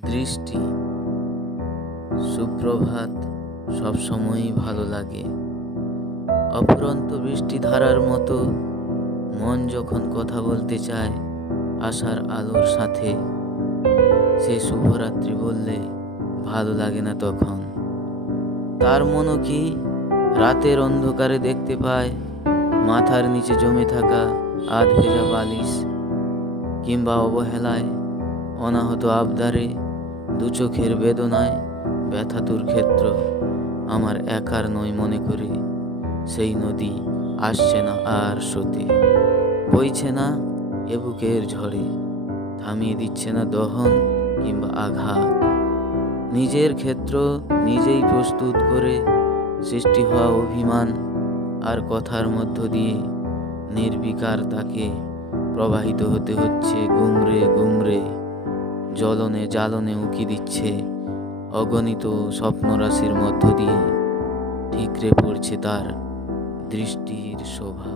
দৃষ্টি। সুপ্রভাত সবসময়ই ভালো লাগে। অফুরন্ত বৃষ্টিধারার মতো মন যখন কথা বলতে চায় আশার আলোর সাথে, সে শুভরাত্রি বললে ভালো লাগে না তখন। তার মনও কি রাতের অন্ধকারে দেখতে পায় মাথার নিচে জমে থাকা আধ ভেজা বালিশ, কিংবা অবহেলায়, অনাহত আবদারে, দু চোখের বেদনায় ব্যথাতুর ক্ষেত্র আমার একার নয় মনে করে সেই নদী আসছে না আর স্রোতে, বইছে না এ বুকের ঝড়ে, থামিয়ে দিচ্ছে না দহন কিংবা আঘাত। নিজের ক্ষেত্র নিজেই প্রস্তুত করে সৃষ্টি হওয়া অভিমান আর কথার মধ্য দিয়ে নির্বিকার তাকে প্রবাহিত হতে হচ্ছে গুমরে গুমরে, জ্বলনে জ্বালনে উকি দিচ্ছে অগণিত স্বপ্নরাশির মধ্য দিয়ে ঠিকরে পড়ছে তার দৃষ্টির শোভা।